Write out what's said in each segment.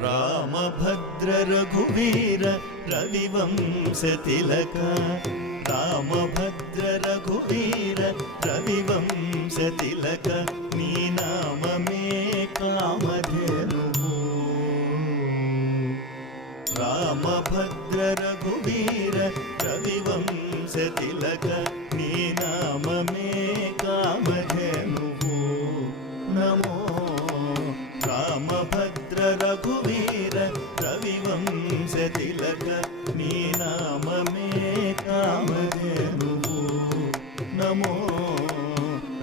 ರಾಮಭದ್ರ ರಘುವೀರ ರವಿವಂಶ ತಿಲಕ ರಾಮಭದ್ರ ರಘುವೀರ ರವಿವಂಶ ತಿಲಕ ನೀ ನಾಮ ಮೇ ಕಾಮಧೇನು ರಾಮಭದ್ರ ರಘುವೀರ ರವಿವಂಶ ತಿಲಕ ನೀ ನಾಮ ಮೇ ಕಾಮಧೇನು ನಮೋ ರಾಮಭದ್ರ ರಘುವೀರ ರವಿವಂಶ ತಿಲಕ ನೀ ನಾಮ ಮೇ ಕಾಮಧೇನು ನಮೋ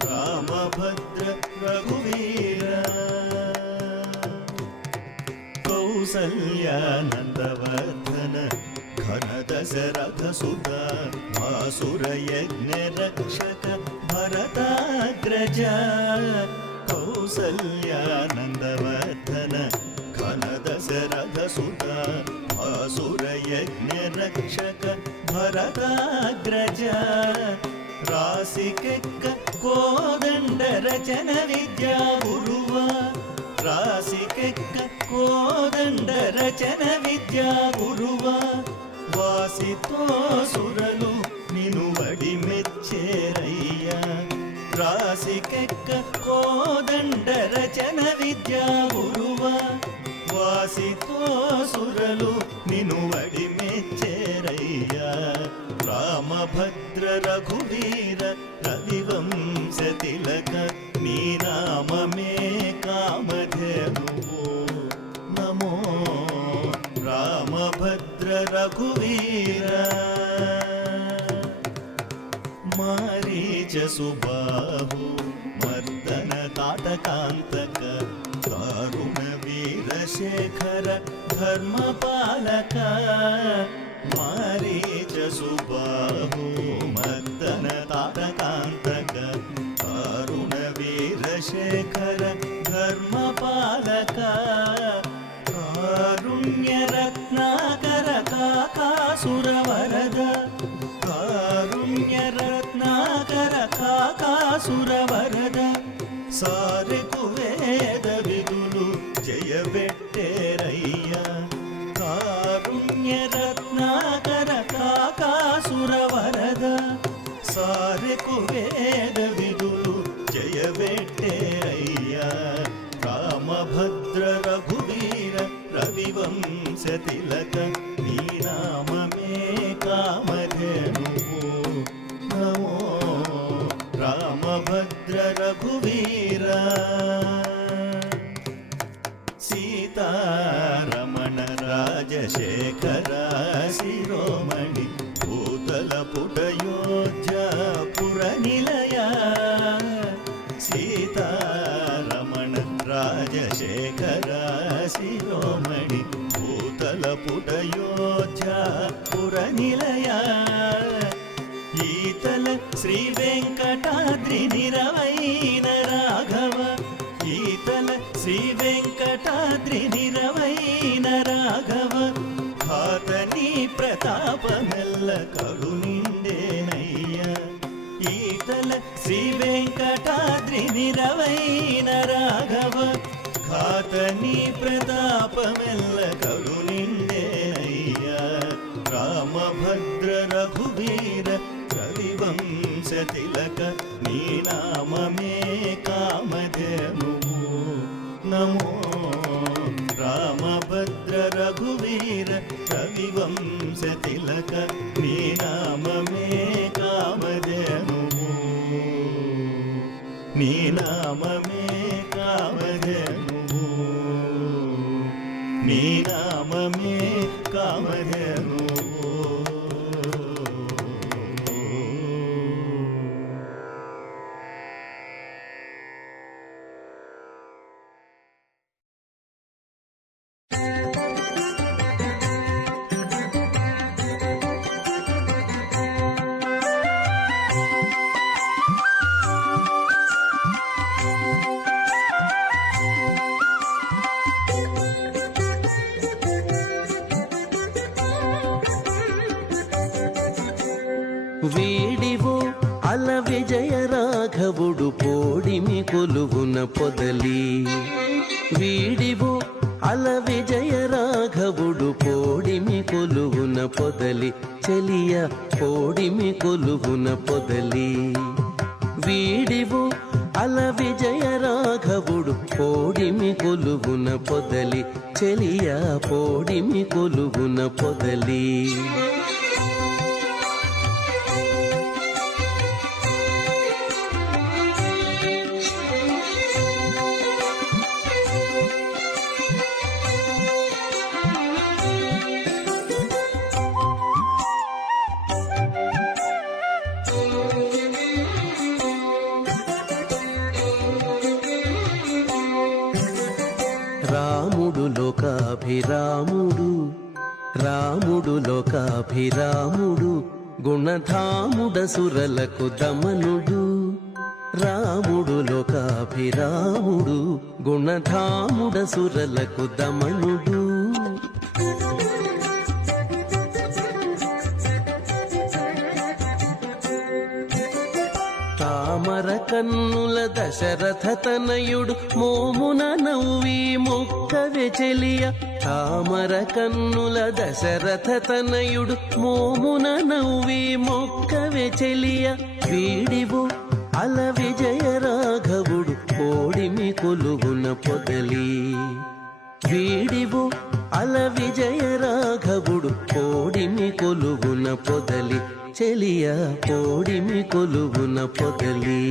ರಾಮಭದ್ರ ರಘುವೀರ ಕೌಸಲ್ಯಾನಂದವರ್ಧನ ಘನ ದಶರಥ ಸುತ ಭಾಸುರ ಯಜ್ಞ ರಕ್ಷಕ ಭರತಾಗ್ರಜ ಕೌಸಲ್ಯಾನಂದವರ್ಧನ ಘನ ದಶರಥ ಸುತ ಭಾಸುರ ಯಜ್ಞ ರಕ್ಷಕ ಭರತಾಗ್ರಜ ರಾಸಿಕೆಕ್ಕ ಕೋದಂಡ ರಚನ ವಿದ್ಯಾ ಗುರುವ ರಾಸಿಕೆಕ್ಕ ಕೋದಂಡ ರಚನ ವಿದ್ಯಾ ಗುರುವ ವಾಸಿತೋಸುರಲು ನಿನುವಡಿ ಮೆಚ್ಚೇರಯ್ಯ ರಾಸಿಕೆಕ್ಕ ಕೋದಂಡ ರಚನ ವಿದ್ಯಾ ಗುರುವ ವಾಸಿತೋಸುರಲು ನಿನುವಡಿ ಮೆಚ್ಚೇರಯ್ಯ ರಾಮಭದ್ರ ರಘುವೀರ ರವಿವಂಶ ತಿಲಕ ನೀ ನಾಮ ಮೇ ಕಾಮಧೇನು ನಮೋ ರಾಮಭದ್ರ ರಘುವೀರ ಮಾರೀಚ ಸುಬಾಹು ಮರ್ದನ ತಾಟಕಾಂತಕ ಕಾರುಣ ವೀರಶೇಖರ ಧರ್ಮಪಾಲಕ ಮಾರೀಚ ಸುಬಾಹು ಮರ್ದನ ತಾಟಕಾಂತಕ ಕಾರುಣ ವೀರಶೇಖರ ಧರ್ಮಪಾಲಕ ಕಾರುಣ್ಯ ರತ್ನಾಕರ ಕಾಕಾಸುರವರದ ಕಾರುಣ್ಯ ರತ್ನಾಕರ ಕಾಕಾಸುರವರದ ಸಾರೆ ಕುವೇದ ವಿದುಲು ಜಯ ಬೆಟ್ಟೇರಯ್ಯ ಕಾರುಣ್ಯ ರತ್ನಾಕರ ಕಾಕಾಸುರವರದ ಸಾರೆ ಕುವೇದ ವಿದುಲು ಜಯ ಬೆಟ್ಟೇರಯ್ಯ ರಾಮಭದ್ರ ರಘುವೀರ ರವಿವಂಶ ತಿಲಕ ನೀ ನಾಮ ಮೇ ಕಾಮಧೇನು ನಮೋ ರಾಮಭದ್ರ ರಘುವೀರ ಸೀತಾರಮಣ ರಾಜಶೇಖರ ಶಿರೋಮಣಿ ಭೂತಲ ಪುಟಯೋಜ್ಯ ಪುರ ನಿಲಯ ಸೀತಾರಮಣ ರಾಜಶೇಖರ ಶಿರೋಮಣಿ ಭೂತಲ ಪುಟಯೋಜ್ಯ ಪುರ ನಿಲಯ ಈತಲ ಶ್ರೀ ವೆಂಕಟಾದ್ರಿ ನಿರವೈನ ರಾಘವ ಈತಲ ಶ್ರೀ ವೆಂಕಟಾದ್ರಿ ನಿರವೈನ ರಾಘವ ಖಾತನಿ ಪ್ರತಾಪಮೆಲ್ಲ ಕಡು ನಿಂಡೇನಯ್ಯ ಈತಲ ಶ್ರೀ ವೆಂಕಟಾದ್ರಿ ನಿರವೈನ ರಾಘವ ಖಾತನಿ ಪ್ರತಾಪಮೆಲ್ಲ ಕಡು ನಿಂಡೇನಯ್ಯ ರಾಮಭದ್ರ ರಘುವೀರ ರವಿವಂಶ ತಿಲಕ ನೀ ನಾಮ ಮೇ ಕಾಮಧೇನು ನಮೋ ರಾಮಭದ್ರ ರಘುವೀರ ರವಿವಂಶ ತಿಲಕ ನೀ ನಾಮ ಮೇ ಕಾಮಧೇನು ನೀ ನಾಮ ಮೇ ಕಾಮಧೇನು ನೀ ನಾಮ ಮೇ ಕಾಮಧೇನು వీడివో అల విజయ రాఘవుడు పోడిమి కొలువున పొదలి వీడివో అల విజయ రాఘవుడు పోడిమి కొలువున పొదలి చెలియ పోడిమి కొలువున పొదలి వీడివు అల విజయ రాఘవుడు పోడిమి కొలువున పొదలి చెలియ పోడిమి కొలువున పొదలి రాముడు లోకాభిరాముడు రాముడు లోకాభిరాముడు గుణధాముడసురలకు దమనుడు రాముడు లోకాభిరాముడు గుణధాముడసురలకు దమనుడు తామర కన్నుల దశరథ తనయుడు మోమున నవ్వి మొక్కవె చెలియ తామర కన్నుల దశరథ తనయుడు మోమున నవ్వి మొక్కవె చెలియ వీడివు అల విజయ రాఘవుడు పోడిమి కొలువున పొదలి వీడివు అల విజయ రాఘవుడు పోడిమి కొలువున పొదలి చెలియ పోడిమి కొలువున పొదలి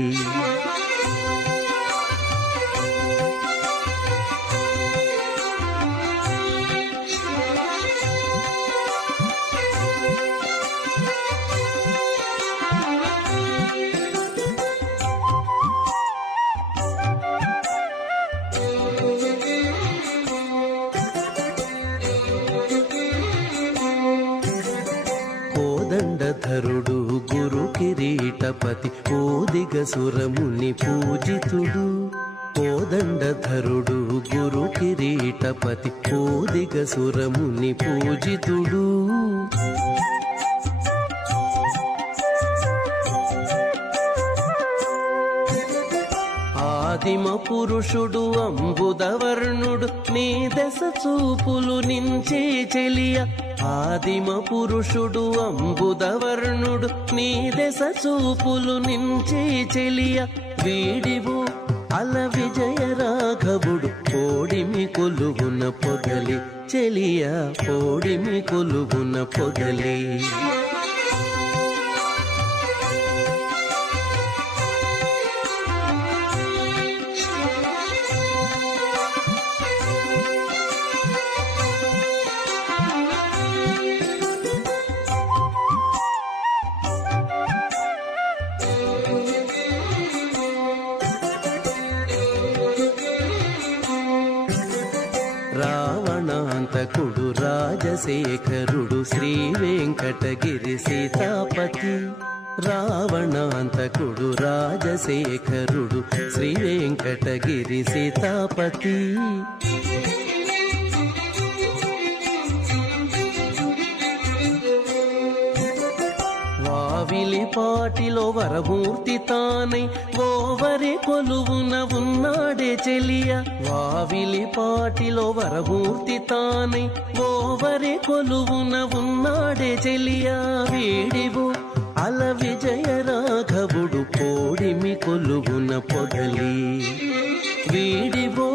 కోదండధరుడు గురు కిరీటపతి ఓదిగ సురముని పూజితుడు కోదండధరుడు గురు కిరీటపతి ఓదిగ సురముని పూజితుడు ఆదిమ పురుషుడు అంబుదవర్ణుడు నీ దశ చూపులు నించే చెలియ ఆదిమ పురుషుడు అంబుదవర్ణుడు నీ దశ చూపులు నించే చెలియ వీడివు అల విజయ రాఘవుడు పోడిమి కొలువున పొదలి చెలియ పోడిమి కొలువున పొదలి రావణాంతకుడు రాజశేఖరుడు శ్రీ వెంకటగిరి సీతాపతి రావణాంతకుడు రాజశేఖరుడు శ్రీ వెంకటగిరి సీతాపతి వావిలిపాటిలో వరమూర్తి తానై ఓవరి కొలువున ఉన్నాడే చెలియ వావిలిపాటిలో వరమూర్తి తానై ఓవరి కొలువున ఉన్నాడే చెలియ వీడివు అల విజయ రాఘవుడు పోడిమి కొలువున పొదలి వీడివో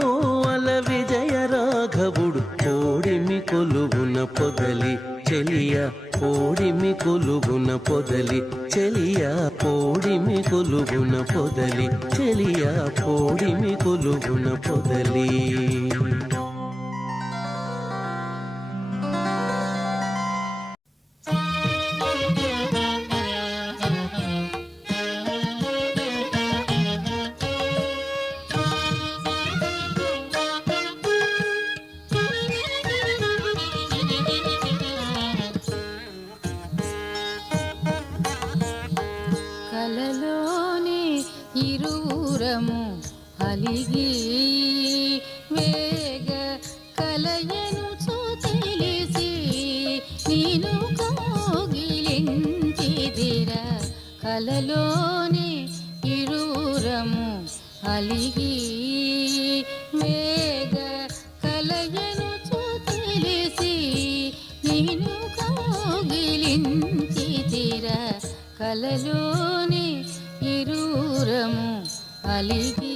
అల విజయ రాఘవుడు పోడిమి కొలువున పొదలి చెలియ పోడిమి కొలువున పొదలి చెలియ పోడిమి కొలువున పొదలి చెలియ పోడిమి కొలువున పొదలి కలలోనే ఇరువురము అలిగి వేగ కలయను తెలిసి నేను కోగిలించిదిరా కలలోనే ఇరువురము అలిగి వేగ కలయను అలిగి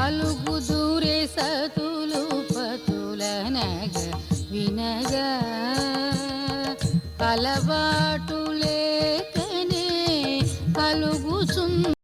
అలుగు దూరే సతులు పతులనగ వినగా అలవాటు